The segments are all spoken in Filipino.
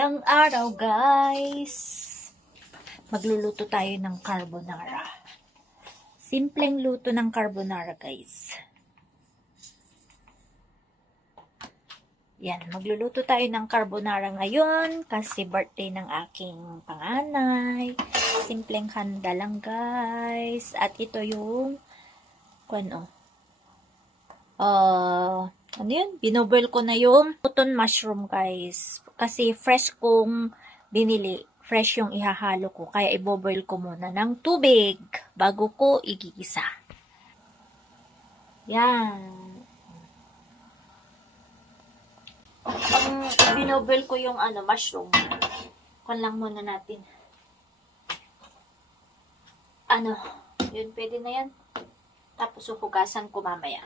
Magandang araw, guys! Magluluto tayo ng carbonara. Simpleng luto ng carbonara, guys. Yan, magluluto tayo ng carbonara ngayon kasi birthday ng aking panganay. Simpleng handa lang, guys. At ito yung ano yun? Binoboil ko na yung cotton mushroom, guys. Kasi fresh kong binili. Fresh yung ihahalo ko. Kaya iboboil ko muna ng tubig bago ko igigisa. Yan. Ang binoboil ko yung mushroom. Kun lang muna natin. Yun, pwede na yan. Tapos huhugasan ko mamaya.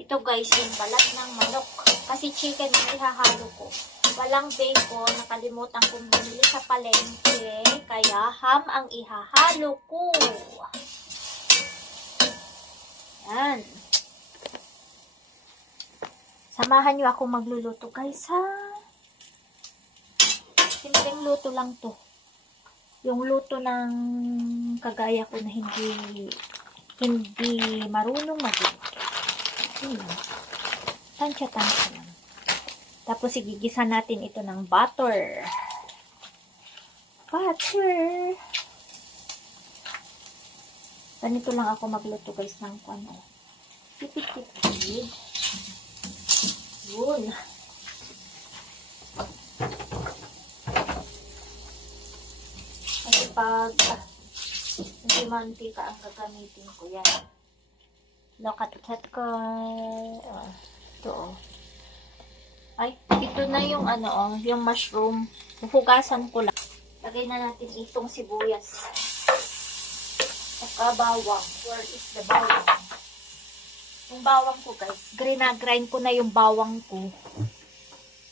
Ito, guys, yung balat ng manok. Kasi chicken yung ihahalo ko. Walang bacon. Nakalimutan kong bumili sa palengke. Kaya ham ang ihahalo ko. Yan. Samahan nyo ako magluluto, guys, ha? Simpleng luto lang to. Yung luto ng kagaya ko na hindi marunong magluto. Tansya-tansya lang. Tapos, igigisa natin ito ng butter. Ganito lang ako magluto, guys, ng tipid-tipid. Yun. Kasi pag hindi mantika ang gagamitin ko, yan. Look at that, guys. Ito, Ay, ito na yung yung mushroom. Huhugasan ko lang. Lagay na natin itong sibuyas. Saka bawang. Where is the bawang? Yung bawang ko, guys. Grind ko na yung bawang ko.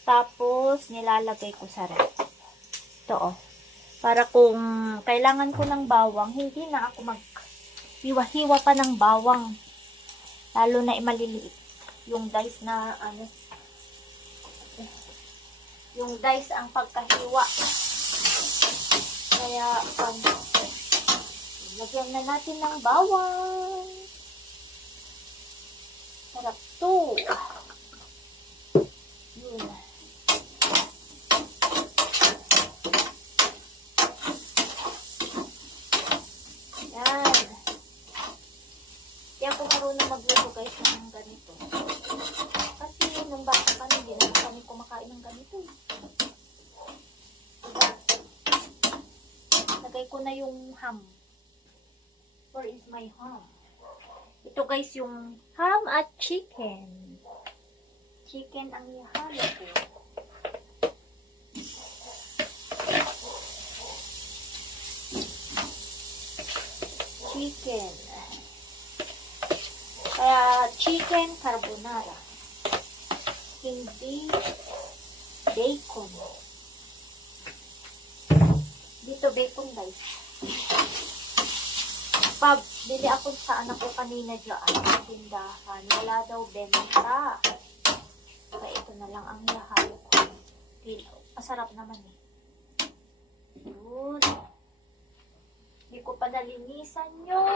Tapos, nilalagay ko sa ref. Ito, Para kung kailangan ko ng bawang, hindi na ako mag-hiwa-hiwa pa ng bawang. Lalo na maliliit. Yung dice na, yung dice ang pagkahiwa. Kaya, lagyan na natin ng bawang. Sarap to. Yun. Yan. Kaya ako marunong magluto, guys, ng ganito. Kasi nung bata kami, hindi naman kami kumakain ng ganito. Lagay ko na yung ham. Where is my ham? Ito, guys, yung ham at chicken. Chicken ang ihalo ko. Chicken. Kaya, chicken carbonara. Hindi bacon. Dito bacon, guys. Bili ako sa anak ko kanina dyan. Tindahan. Wala daw benta. Kaya ito na lang ang ihahalo ko. Masarap naman eh. Yun. Hindi ko pa nalinisan yung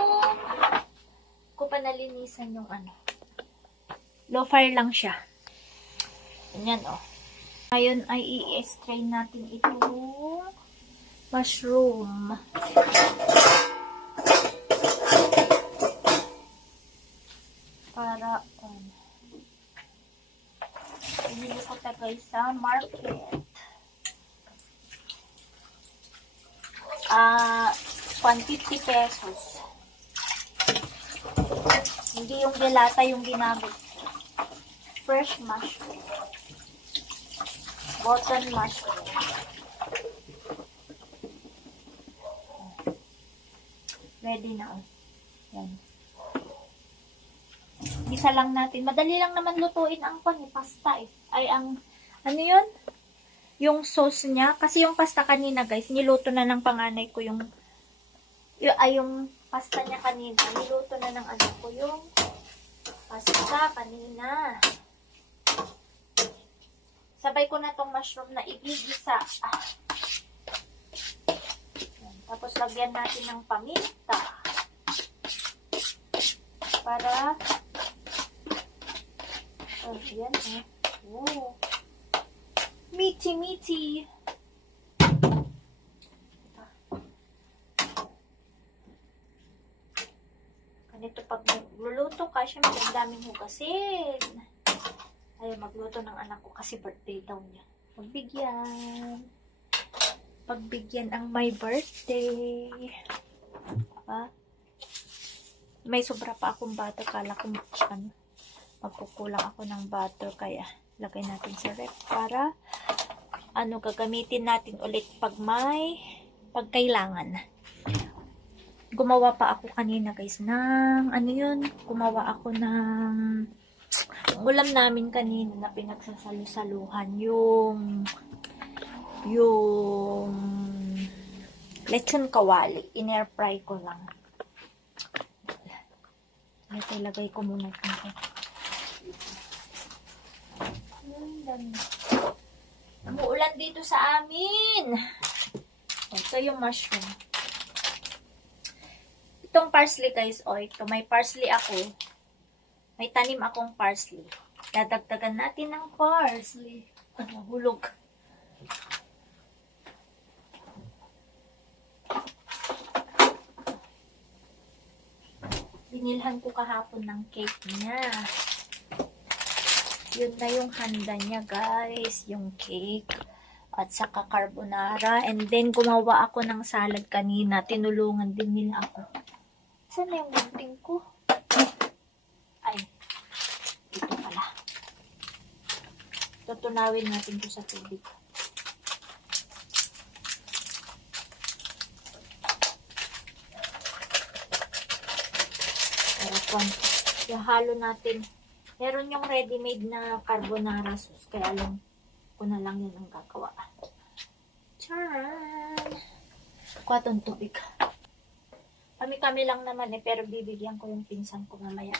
low fire lang siya. Ganyan, Ngayon ay i-strain natin itong mushroom. Para, pinili ko tagay sa market. 150 pesos. Hindi yung gelata yung ginamit. Fresh mushroom. Button mushroom. Ready na, Yan. Gisa lang natin. Madali lang naman lutuin ang pasta Ay, ano yun? Yung sauce niya. Kasi yung pasta kanina, guys, niluto na ng panganay ko yung pasta niya kanina. Niluto na ng anak ko yung pasta kanina. Sabay ko na tong mushroom na igigisa. Tapos lagyan natin ng paminta. Para yan eh. Oh. Meaty. Ganito pag magluluto ka, syempre ang daming hugasin. Ayaw magluto ng anak ko kasi birthday daw niya. Pagbigyan ang my birthday. Diba? May sobra pa akong butter. Kala ko magkukulang ako ng butter. Kaya lagay natin sa ref para gagamitin natin ulit pag kailangan. Gumawa pa ako kanina guys ng gumawa ako ng ulam namin kanina na pinagsasalu-saluhan yung lechon kawali. In-air fry ko lang. Lagay ko muna ito. Umuulan dito sa amin. Ito yung mushroom. Itong parsley guys, ito may parsley ako. May tanim akong parsley. Dadagdagan natin ng parsley. Hulog. Binilhan ko kahapon ng cake niya. Yun na yung handa niya guys. Yung cake. At saka carbonara. And then gumawa ako ng salad kanina. Tinulungan din nila ako. Saan na yung gunting ko? Ay. Dito pala. Tutunawin natin ito sa tubig. Halo natin. Meron yung ready-made na carbonara sauce. Kaya alam ko na lang yun ang gagawa. Charan! Kuha tong tubig. Kami-kami lang naman pero bibigyan ko yung pinsan ko mamaya.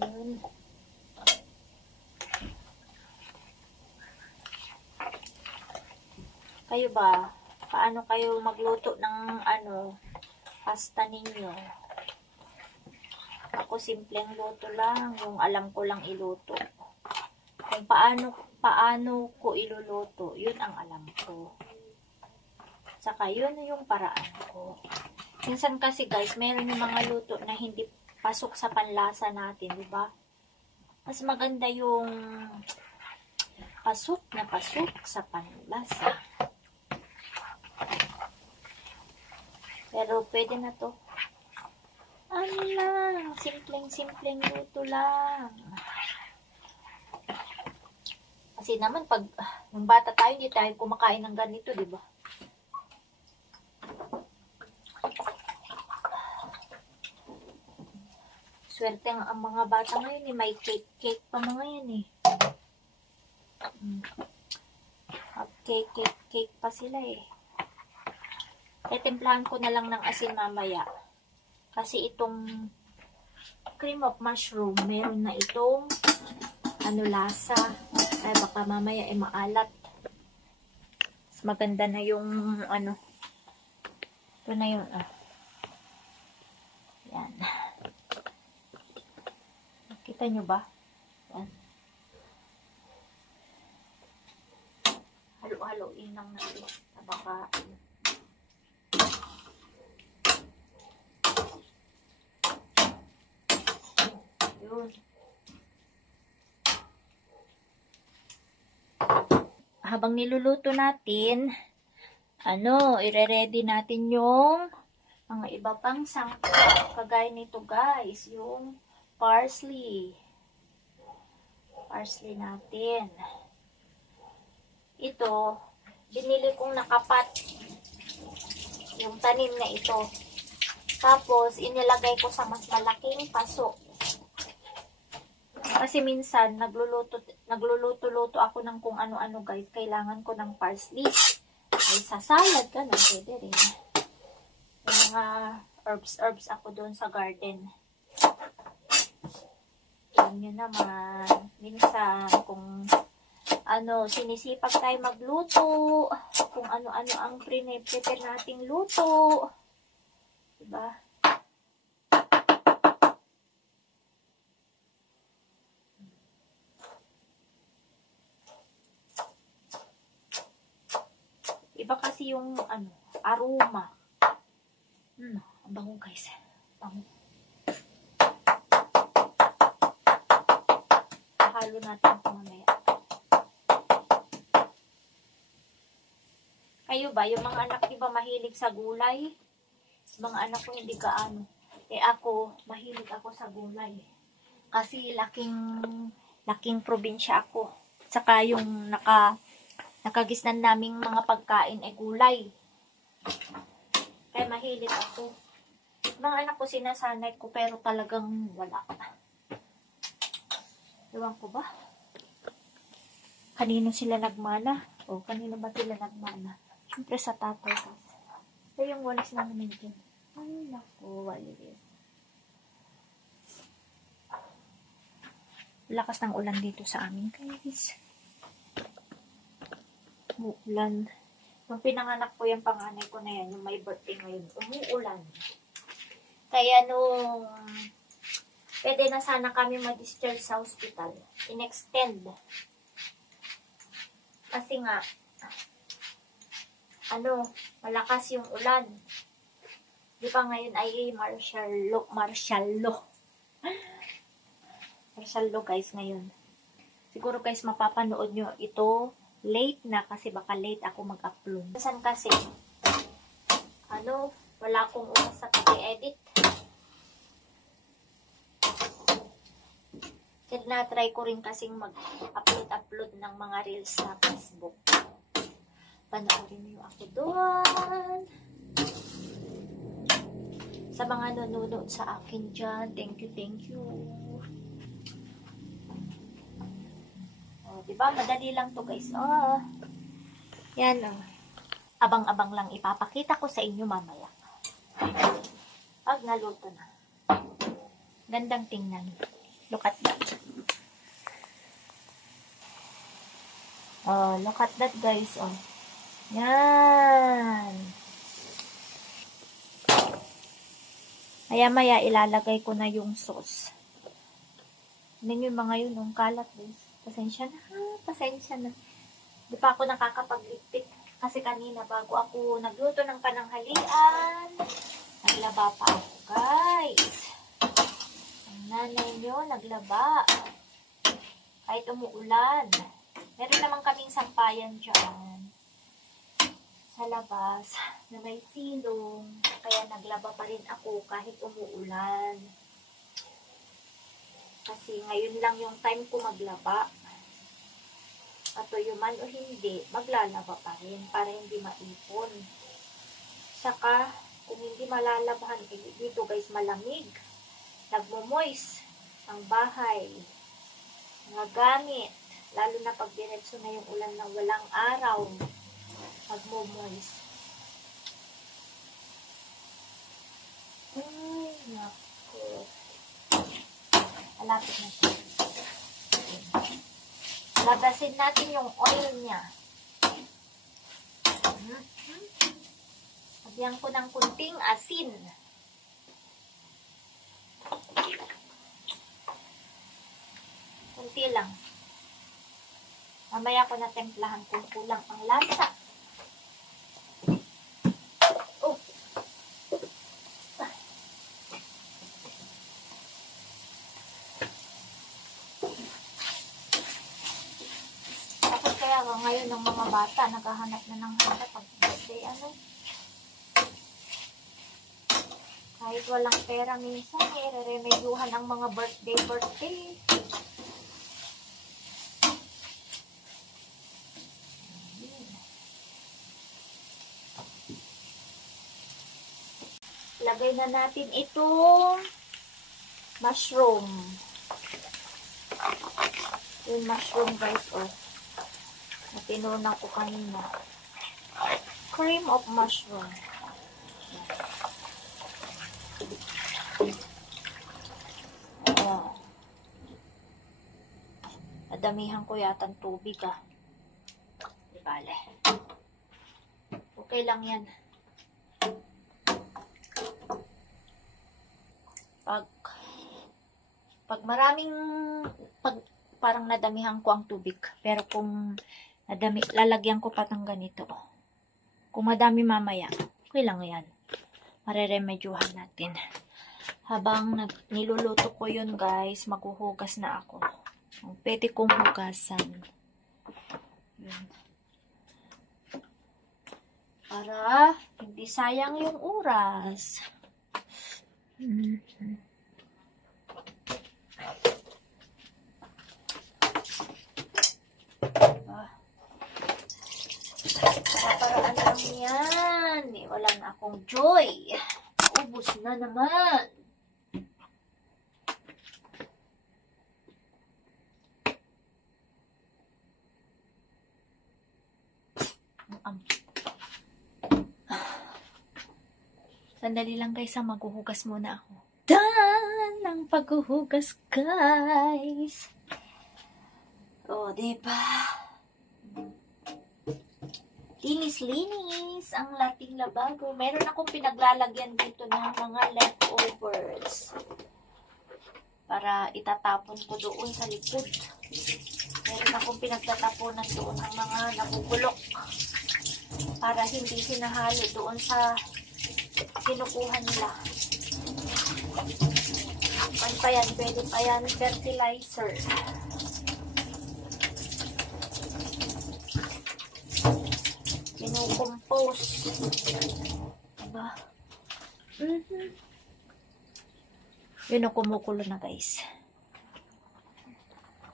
Yun. Kayo ba? Paano kayo magluto ng pasta ninyo? Ako simpleng luto lang, yung alam ko lang iluto. Kung paano ko iluluto, yun ang alam ko. Saka yun yung paraan ko. Minsan kasi guys, meron yung mga luto na hindi pasok sa panlasa natin, di ba? Mas maganda yung pasok sa panlasa. Pero pwede na to. Ano lang, simpleng luto lang. Kasi naman pag nung bata tayo, hindi tayo kumakain ng ganito, di ba? Swerte ang mga bata ngayon, may cake pa mga yan eh. Cake pa sila eh. Tetemplahan ko na lang ng asin mamaya. Kasi itong cream of mushroom, meron na itong lasa. Ay baka mamaya maalat. Mas maganda na yung ito na yun. Yan. Kita nyo ba? Yan. Halo-haloin lang natin. Baka yun. Habang niluluto natin, ire-ready natin yung mga iba pang sangkap. Kagaya nito guys, yung parsley. Parsley natin. Ito, binili kong nakapat. Yung tanim na ito. Tapos, inilagay ko sa mas malaking paso. Kasi minsan, nagluluto-luto ako ng kung ano-ano guys. Kailangan ko ng parsley. Ay, sa salad ka na, pwede rin. May mga herbs ako doon sa garden. alam niyo naman, minsan kung sinisipag tayo magluto, kung ano-ano ang prepare nating luto. Diba? Iba kasi yung aroma. Ang bango guys. Bango. Halo natin ito mamaya. Kayo ba, yung mga anak, diba mahilig sa gulay? Mga anak ko hindi gaano. Ako, mahilig ako sa gulay. Kasi laking probinsya ako. Saka yung nakagisnan naming mga pagkain ay gulay. Kaya mahilig ako. Mga anak ko sinasanay ko pero talagang wala. Ewan ko ba? Kanino sila nagmana? O kanino ba sila nagmana? Siyempre sa tatay kasi. So yung walis namin dyan. Ay naku, walis. Lakas ng ulan dito sa amin guys. Umuulan. Nung pinanganak ko yung panganay ko na yan, yung may birthday ngayon, umuulan. Kaya nung pwede na sana kami ma-discharge sa hospital, in-extend. Kasi nga, malakas yung ulan. Di ba ngayon ay martial law guys ngayon. Siguro guys mapapanood nyo ito late na kasi baka late ako mag-upload. Minsan kasi, wala akong oras sa pag-edit. Na-try ko rin kasing mag-upload ng mga reels sa Facebook. Panoorin niyo ako doon. Sa mga nanonood sa akin dyan, thank you. Diba? Madali lang to guys. Yan abang-abang lang ipapakita ko sa inyo mamaya. Pag naluto na. Gandang tingnan. Look at that. Look at that guys. Yan. Maya-maya ilalagay ko na yung sauce. Yun yung mga yun, yung kalat guys. Pasensya na. Di pa ako nakakapag-ipit. Kasi kanina bago ako nagluto ng pananghalian, naglaba pa ako guys. Ang nanay nyo naglaba. Kahit umuulan. Meron naman kaming sampayan dyan sa labas na may silong. Kaya naglaba pa rin ako kahit umuulan. Kasi ngayon lang yung time ko maglaba. Patuyo man o hindi, maglalaba pa rin para hindi maipon. Saka, kung hindi malalabahan, dito guys malamig. Nagmo-moist ang bahay. Mga gamit. Lalo na pag diretso na yung ulan ng walang araw. Magmo-moist. Ay, naku. Malapit na siya. Labasin natin yung oil niya. Lagyan ko ng kunting asin. Kunti lang. Mamaya ko na templahan kung kulang ang lasa. Ngayon ng mga bata, naghahanap na ng handa pag birthday, kahit walang pera minsan, re-remedyuhan ang mga birthday. Lagay na natin itong mushroom. Yung mushroom guys, Tinunan ko kanina. Cream of mushroom. Nadamihan ko yata ang tubig Di bale. Okay lang yan. Pag maraming, parang nadamihan ko ang tubig. Pero kung lalagyan ko pa ng ganito. Kung madami mamaya, okay lang yan. Mareremedyohan natin. Habang niluluto ko yun guys, maghuhugas na ako. Pwede kong hugasan. Yun. Para hindi sayang yung oras. Paraan lang yan. Wala na akong joy. Ubus na naman. Sandali lang guys, maghuhugas muna ako. Done ang paghuhugas guys. Diba? Linis-linis ang lating lababo. Meron akong pinaglalagyan dito ng mga leftovers. Para itatapon ko doon sa likod. Meron akong pinagtatapunan doon ng mga nabubulok. Para hindi sinahalo doon sa kinukuha nila. Ano pa yan? Pwede pa yan fertilizer. Kinukompose. Diba? Yun ang kumukulo na guys.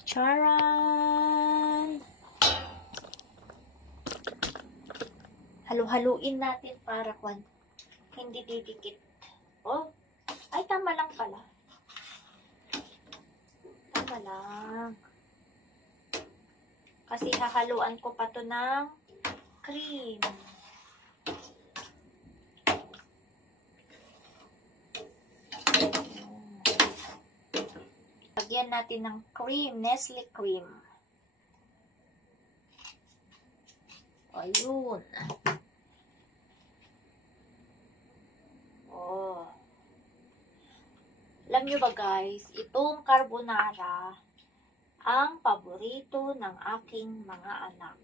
Charan! Halu-haluin natin para hindi didikit. Ay tama lang pala. Tama lang. Kasi hahaluan ko pa to ng cream. Lagyan natin ng cream, Nestle cream. Ayun. Alam nyo ba guys, itong carbonara ang paborito ng aking mga anak.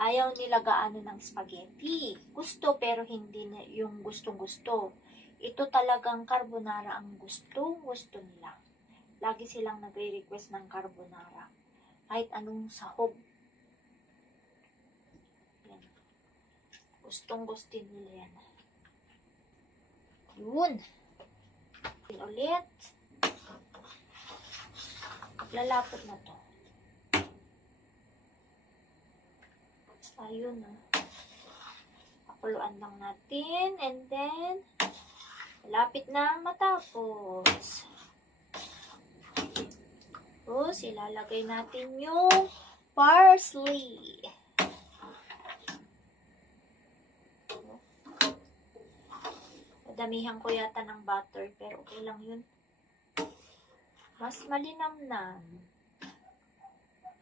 Ayaw nila gaano ng spaghetti. Gusto pero hindi yung gustong-gusto. Ito talagang carbonara ang gusto nila. Lagi silang nagre-request ng carbonara. Kahit anong sahog. Yan. Gustong-gusto nila yan. Yun. Ulit. Lalapot na to. Ayun pakuluan lang natin and then malapit na matapos. Tapos ilalagay natin yung parsley. Damihan ko yata ng butter, pero okay lang yun. Mas malinamnam.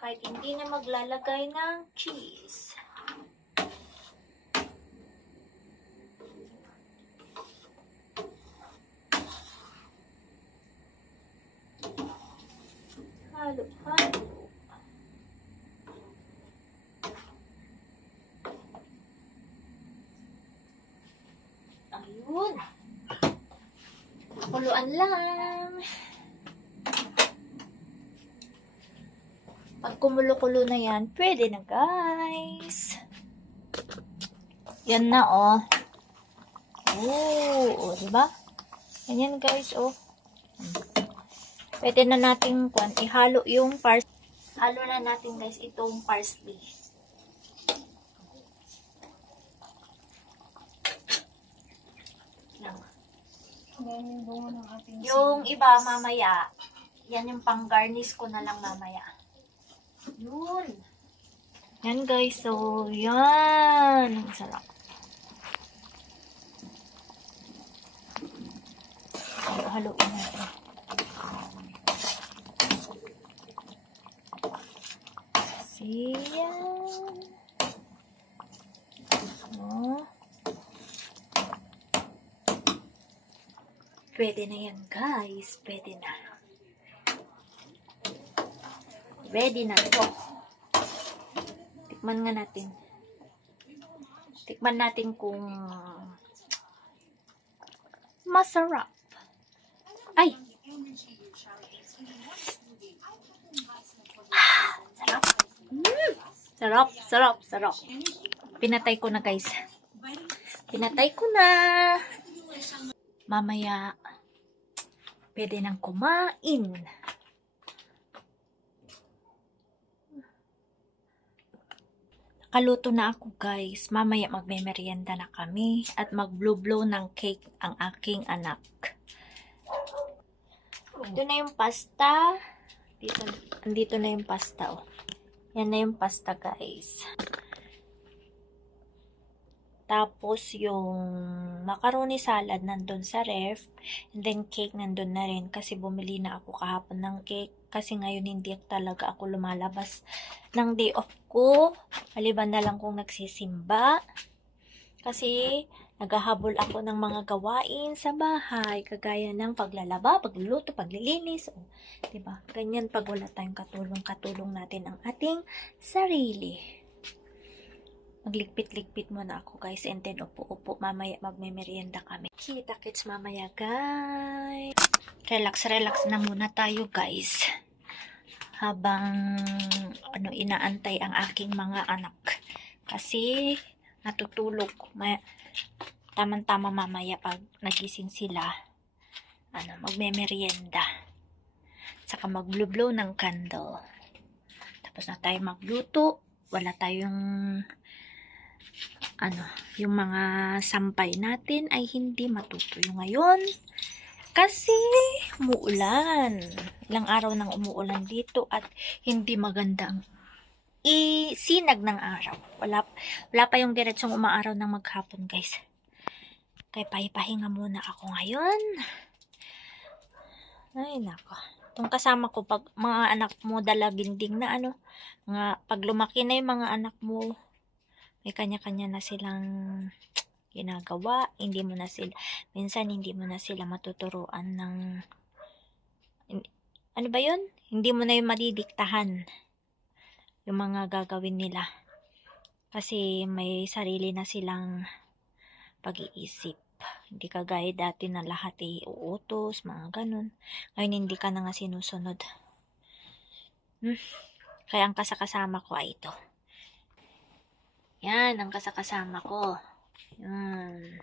Kahit hindi na maglalagay ng cheese. Halo-halo. Ayun. Kuluan lang. Pag kumulo-kulo na yan, pwede na guys. Yan na diba? Ganyan guys Pwede na natin ihalo yung parsley. Halo na natin guys itong parsley. Yung iba mamaya, yan yung pang-garnish ko na lang mamaya. Yun. Yan guys, so yan. Ang sarap. Halo-haloin natin. Ayan. Oh. Pwede na yan, guys. Pwede na. Ready na to. Tikman nga natin. Tikman natin kung masarap. Ay! Sarap. Sarap, sarap, sarap. Pinatay ko na, guys. Pinatay ko na. Mamaya, pwede nang kumain. Nakaluto na ako, guys. Mamaya magme-merienda na kami at mag-blow-blow ng cake ang aking anak. Ito na yung pasta. Andito na yung pasta, oh. Yan na yung pasta, guys. Tapos, yung macaroni salad nandun sa ref. And then, cake nandun na rin. Kasi bumili na ako kahapon ng cake. Kasi ngayon, hindi talaga ako lumalabas ng day off ko. Maliban na lang kung nagsisimba. Kasi, naghahabol ako ng mga gawain sa bahay. Kagaya ng paglalaba, pagluluto, paglilinis. O, diba? Ganyan pag wala tayong katulong natin ang ating sarili. Magligpit-ligpit muna ako, guys, and then upo-upo, mamaya magme-merienda kami. Kita-kits mamaya, guys. Relax na muna tayo, guys. Habang inaantay ang aking mga anak. Kasi natutulog. Tama-tama mamaya pag nagising sila. Magme-merienda. Saka mag-blow-blow ng candle. Tapos na tayo magluto. Wala tayong yung mga sampay natin ay hindi matutuyo ngayon kasi umuulan. Ilang araw nang umuulan dito at hindi magandang isinag ng araw. Wala pa yung diretsong umaaraw ng maghapon, guys. Kaya pahipahinga muna ako ngayon. Ay, nako. Itong kasama ko, pag mga anak mo dalaginding na pag lumaki na yung mga anak mo, may kanya-kanya na silang ginagawa. Minsan hindi mo na sila matuturuan ng, hindi mo na yung madidiktahan yung mga gagawin nila. Kasi may sarili na silang pag-iisip. Hindi kagaya dati na lahat uutos, mga ganun. Ngayon hindi ka na nga sinusunod. Kaya ang kasakasama ko ay ito. Yan, ang kasakasama ko. Yan.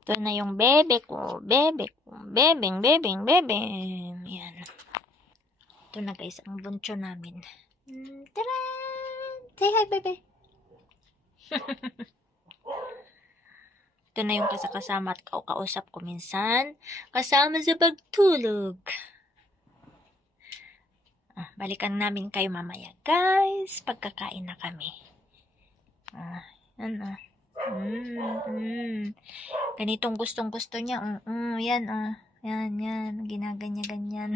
Ito na yung bebe ko. Bebeng. Yan. Ito na, guys, ang buncho namin. Taran! Say hi, bebe. Ito na yung kasakasama at kausap ko minsan. Kasama sa pagtulog. Balikan namin kayo mamaya, guys. Pagkakain na kami. Ganitong gustong-gusto niya. Yan. Yan. Ginaganya-ganyan.